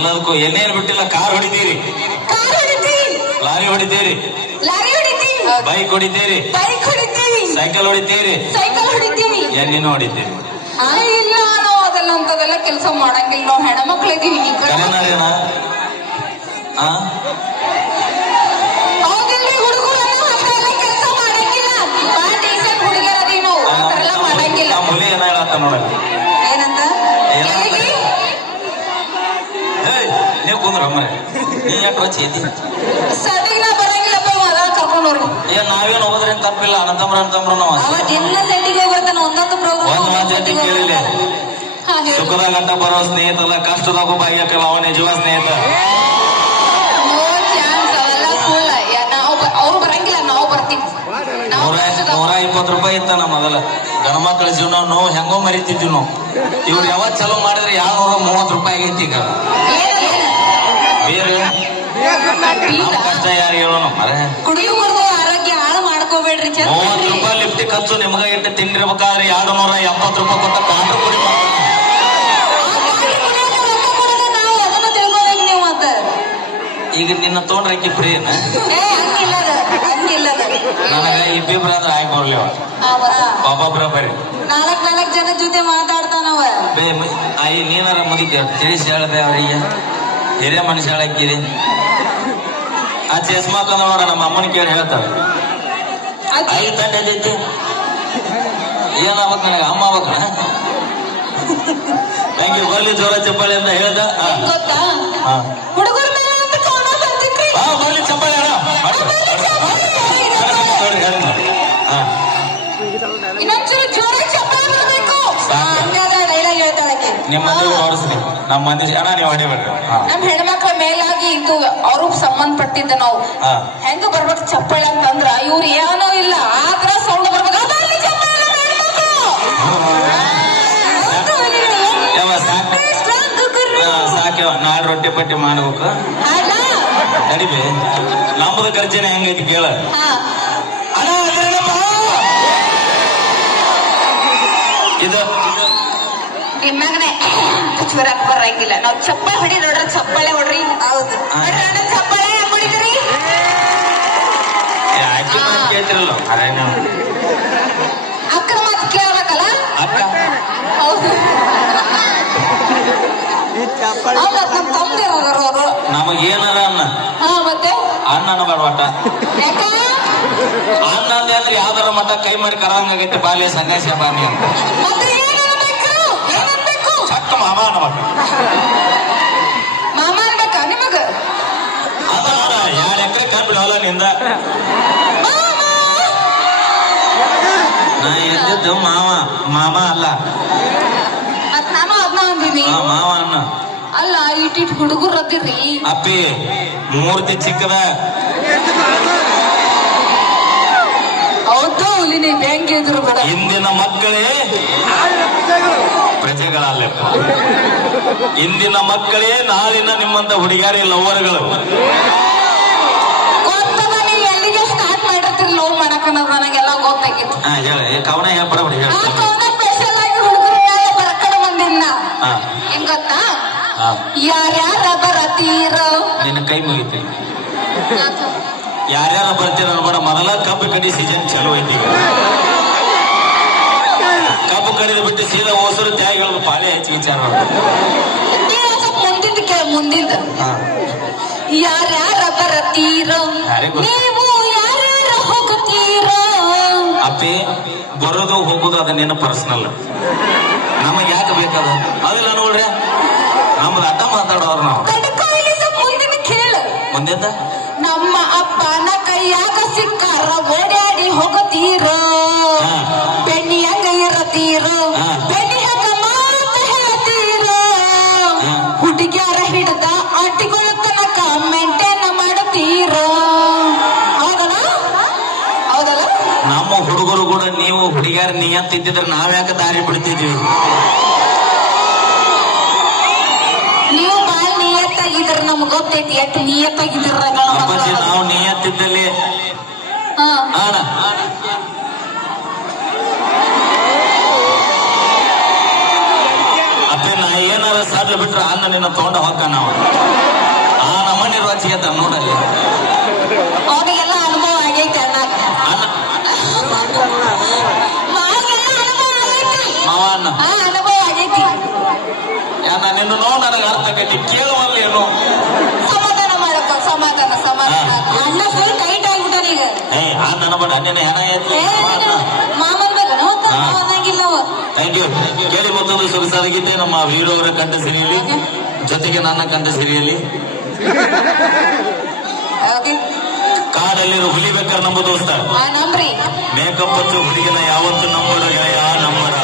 ಎಲ್ಲದಕ್ಕೂ ಏನೇನು ಬಿಟ್ಟಿಲ್ಲ. ಕಾರ್ ಹೊಡಿತೀರಿ, ಲಾರಿ ಹೊಡಿತೀರಿ, ಬೈಕ್ ಹೊಡಿತೀರಿ, ಸೈಕಲ್ ಹೊಡಿತೀರಿ, ಎಣ್ಣಿನೂ ಹೊಡಿತೀರಿ. ಇಲ್ಲ ನಾವು ಅದೆಲ್ಲ ಅಂತದೆಲ್ಲ ಕೆಲಸ ಮಾಡಂಗಿಲ್ಲ. ನಾವು ಹೆಣ್ಮಕ್ಳಿದೀವಿ. ಹುಲಿ ಏನ ಹೇಳತ್ತ ನೋಡ. ಏನಂತ ನೀವು ಕುಂದ್ರ ಅಮ್ಮ, ನೀ ಯಾಕೆ ಚೇತಿ ಸಟಿಗೆ ನಾ ಬರಂಗಿಲ್ಲಪ್ಪ. ಕರ್ಕೊಂಡವ್ರು ನಾವೇನು ಹೋಗೋದ್ರಿಂದ ತಪ್ಪಿಲ್ಲ. ಅಣ್ಣತಮ್ರ ನಾವು ಎಲ್ಲ ಸೆಟ್ಟಿಗೆ ಬರ್ತಾನೆ. ಒಂದೊಂದು ಪ್ರೋಗ್ರಾಮ್ ಕೇಳಿಲ್ಲ. ಸುಖದ ಗಂಟ ಬರೋ ಸ್ನೇಹಿತಲ್ಲ, ಕಷ್ಟದಾಗ ಬಾಯ್ಯಕಲ್ಲ ಅವ ನಿಜವ ಸ್ನೇಹಿತ. ಅವ್ರು ಬರಂಗಿಲ್ಲ, ನಾವು ಬರ್ತೀವಿ. ₹120 ಇತ್ತ ನಮ್ಮ ಮೊದಲ ಗಣಮಕ್ಕಳ ಜೀವನ. ನಾವು ಹೆಂಗೋ ಮರಿತಿದ್ವಿ ನಾವು. ಇವ್ರು ಯಾವತ್ ಚಲೋ ಮಾಡಿದ್ರೆ ₹230 ಆಗೈತಿ ಈಗ. ಬೇರೆ ಕಷ್ಟ ಯಾರು ಹೇಳೋಣ. ಕುಡಿಯುವುದು ಆರೋಗ್ಯ ಹಾಳು ಮಾಡ್ಕೋಬೇಡ್ರಿ. ₹30 ಲಿಫ್ಟ್ ಖರ್ಚು ನಿಮ್ಗ ಇಟ್ಟು ತಿಂದಿರ್ಬೇಕಾದ್ರೆ ₹270 ಕೊಟ್ಟ ಕ್ವಾರ್ಟರ್ ಕುಡಿ. ನಾವು ಅದನ್ನ ತಿಳ್ಕೋಬೇಕು ನೀವು. ಅಂತ ಈಗ ನಿನ್ನ ತೋಡ್ರಕ್ಕಿ ಫ್ರೀ ನನಗ ಇಬ್ಬಿಬ್ರ ಅಂದ್ರೆ ಆಯ್ಕೆ ಬರ್ಲಿ. ಒಬ್ಬೊಬ್ರ ಬರ್ರಿ. 4 ಜನ ಜೊತೆ ಮಾತಾಡ್ತಾನವ. ನೀನಾರ ಮುಗಿತೇವ ತಿಳಿಸಿ ಹೇಳ್ದೆ ಅವ್ರಿಗೆ. ಹಿರಿಯ ಮನುಷ್ಯ ಹೇಳಕ್ಕಿರಿ. ಆ ಚಸ್ಮಾ ಕಂದ ನೋಡ ನಮ್ಮ ಅಮ್ಮನ ಕೇಳಿ ಹೇಳ್ತಾರ. ಐದು ತಂಡ ಐತಿ ಏನಾಗ್ಬೇಕು ನನಗೆ ಅಮ್ಮ ಆಗ್ಬೇಕ. ನಂಗೆ ಬರ್ಲಿ ಜೋರ ಚಪ್ಪಾಳಿ ಅಂತ ಹೇಳ್ದ. ಬರ್ಲಿ ಚಪ್ಪಾಳಿ ನಿಮ್ಮ ಮಂದಿ ತೋರಿಸ್ರಿ. ನಮ್ಮ ಮಂದಿ ಅಣ್ಣ ನೀವು ಹೊಡಿಬೇಡ್ರಿ. ನಮ್ ಹೆಣ್ಮಕ್ಳ ಮೇಲಾಗಿ ಇದು ಅವ್ರಿಗೆ ಸಂಬಂಧಪಟ್ಟಿದ್ದ ನಾವು ಹೆಂಗ ಬರ್ಬೇಕು ಚಪ್ಪಳಿ ಅಂತಂದ್ರ ಇವ್ರು ಏನೋ ಇಲ್ಲ ಆದ್ರ ಸೌಂಡ್ ಬರ್ಬೇಕು. ಸಾಕ್ಯವ ನಾಳೆ ರೊಟ್ಟಿ ಪಟ್ಟಿ ಮಾಡ್ಬೇಕು. ನಡಿಬಿ ನಮ್ಮದ ಖರ್ಚಿನ ಹೆಂಗೈತಿ ಕೇಳ. ಇದು ನಿಮ್ಮಗನೆ ಚೂರಕ್ ಬರಂಗಿಲ್ಲ. ನಾವ್ ಚಪ್ಪಲ್ ಹೊಡಿ ನೋಡ್ರಿ. ಚಪ್ಪಳೆ ಹೊಡ್ರಿ. ಹೌದು ಚಪ್ಪಳೆ ಹೊಡಿದ್ರಿ. ಕೇಳ್ತಿರಲ್ಲ ಅಕ್ಕನ ಮಾತು ಕೇಳ್ಬೇಕಲ್ಲ. ಹೌದು ನಮ್ ತಮ್ಮದೇ ಅವರು. ನಮಗೇನಾರ ಅನ್ನ ಮತ್ತೆ ಅಣ್ಣ ಅನ್ನಬಾರ್ದು ಒಟ್ಟ. ಅಣ್ಣ ಅಂದೆ ಅಂದ್ರೆ ಯಾವ್ದಾರ ಮಟ್ಟ ಕೈ ಮಾಡಿ ಕರಂಗಾಗೈತೆ ಬಾಲ್ಯ ಸಂಗಾಸಿ ಬಾನಿ ಅಂತ. ಚಕ್ಕ ಮಾಮ ಅನ್ನಬಾರ್ದು. ಮಾಮ ಅನ್ಬೇಕಾ ನಿಮಗ? ಅದ ನೋಡ 2 ಎಕರೆ ಕಬ್ಬಿಡವಲ್ಲ ನಿಂದ. ನಾ ಎದ್ದಿದ್ದು ಮಾಮ ಅಲ್ಲ. ಮತ್ ನಾನು ಅದನ್ನ ಅಂದಿನಿ. ಮಾವ ಅನ್ನ ಅಲ್ಲ. ಇಟ್ಟಿಟ್ ಹುಡುಗರು ಅದಿರಿ ಅಪ್ಪಿ. ಮೂರ್ತಿ ಚಿಕ್ಕದ. ಹೌದು ಇಲ್ಲಿ ಬ್ಯಾಂಕ್ ಎದುರು ಬೇಡ. ಇಂದಿನ ಮಕ್ಕಳೇ ಪ್ರಜೆಗಳಲ್ಲ. ಇಂದಿನ ಮಕ್ಕಳೇ ನಾಳಿನ ನಿಮ್ಮಂತ ಹುಡುಗಿಯರಿ ಲವರ್ಗಳು. ಗೊತ್ತದ ನೀವು ಎಲ್ಲಿಗೆ ಸ್ಟಾರ್ಟ್ ಮಾಡಿರ್ತೀರಿ ಲವ್ ಮಾಡಕ್ ಅನ್ನೋದು ನನಗೆಲ್ಲ ಗೊತ್ತಾಗಿತ್ತು. ಹೇಳಿ ಕವನ ಹೇಳ್ಬಿಡ. ಸ್ಪೆಷಲ್ ಆಗಿ ಹುಡುಗರ ಮೇಲೆ ಬರ್ಕಡ ಬಂದಿಲ್ಲ. ಹೆಂಗ್ ಗೊತ್ತಾ? ಯಾರ್ಯಾರ ಬರತೀರ ನಿನ್ನ ಕೈ ಮುಗಿತಿ. ಯಾರ್ಯಾರ ಬರ್ತೀರ ಅನ್ಬೇಡ. ಮೊದಲ ಕಬ್ಬು ಕಡಿ ಸೀಸನ್ ಚಲೋ ಐತಿ. ಕಬ್ಬು ಕಡಿದು ಬಿಟ್ಟು ಸೀದಾ ಹೋಸರು ತ್ಯಾಗಿಗಳು ಪಾಳೆ ಹೆಚ್ಚು ವಿಚಾರ ಮುಂದಿದ್ದ ಯಾರ್ಯಾರ ಬರತೀರ ನೀವು ಯಾರ್ಯಾರ ಹೋಗುತ್ತೀರ. ಅಪ್ಪಿ ಬರೋದು ಹೋಗುದು ಅದ ನಿನ್ನ ಪರ್ಸನಲ್. ನಮಗ್ ಯಾಕೆ ಬೇಕದ ಅದಿಲ್ಲ ನೋಡ್ರಿ. ನಮ್ದು ಅಡ್ಡ ಮಾತಾಡೋರು ನಾವು. ಮುಂದಿನ ಕೇಳ. ಮುಂದಿದ್ದ ನಮ್ಮ ಅಪ್ಪನ ಕೈಯಾಗ ಸಿಕ್ಕಾರ ಓಡಾಡಿ ಹೋಗುತ್ತೀರ. ಬೆಣ್ಣಿ ಹಂಗ ಇರತೀರ. ಬೆಣ್ಣಿ ಹಂಗ ಮಾತ ಹೇಳ್ತೀರ. ಹುಡುಗಿಯರ ಹಿಡ್ದ ಆಟಿಗಳ ತನಕ ಮೇಂಟೈನ್ ಮಾಡುತ್ತೀರ. ಹೌದಲ್ಲ? ಹೌದಲ್ಲ? ನಮ್ಮ ಹುಡುಗರು ಕೂಡ ನೀವು ಹುಡುಗಿಯರ ನಿಯಂತಿದ್ರೆ ನಾವ್ಯಾಕೆ ದಾರಿ ಬಿಡ್ತಿದ್ವಿ. ನೀವು ಬಾಳ ನಿಯತ್ತಾಗಿದ್ರ ನಮ್ಗೆ ಗೊತ್ತೈತಿ. ಎಷ್ಟು ನಿಯತ್ತಾಗಿದ್ರ ನಾವು ನಿಯತ್ತಿದ್ದಲ್ಲಿ ಅಪ್ಪೆ ನಾ ಏನಾರ ಸಣ್ಣ ಅಂತ ಬಿಟ್ರೆ ಅನ್ನ ನಿನ್ನ ತಗೊಂಡ ಹೊಕ್ಕ ನಾವು ಆ ನಮ್ಮನೆ ರುಚಿಗೆ ಅಂತ ನೋಡಲ್ಲಿ ಅವನಿಗೆಲ್ಲ ಅನುಭವ ಆಗೈತೆ ಅಣ್ಣ ಮಾವ ಅನ್ನ ಅನುಭವ ಆಗೈತಿ ನಿನ್ನ ನೋವು ನನಗೆ ಅರ್ಥ ಆಗೈತಿ ಕೇಳುವಲ್ಲ ಏನು ಸಮಾಧಾನ ಮಾಡಪ್ಪ ಸಮಾಧಾನ ಅಣ್ಣ ಫುಲ್ ಟೈಟ್ ಆಗ್ಬಿಟ್ಟಾನ ಈಗ ನನ್ನ ಬಡ ಅಣ್ಣನ ಹೆಣ ಮಾಮನ್ ಬೇಕನ ಅನ್ನಂಗಿಲ್ಲ ಅವ ಥ್ಯಾಂಕ್ ಯು ಕೇಳಿ ಮತ್ತೊಂದು ಸೊಗಸಾದ ಗೀತೆ ನಮ್ಮ ವೀರು ಅವರ ಕಂಠ ಸಿರಿಯಲಿ ಜೊತೆಗೆ ನನ್ನ ಕಂಠ ಸಿರಿಯಲಿ ಕಾಡಲ್ಲಿರೋ ಹುಲಿ ಬೇಕಾದ್ರೆ ನಂಬು ದೋಸ್ತ ನಂಬ್ರಿ ಮೇಕಪ್ ಹಚ್ಚು ಹುಡುಗಿನ ಯಾವತ್ತು ನಂಬರ ಗೆಳೆಯ ನಂಬರ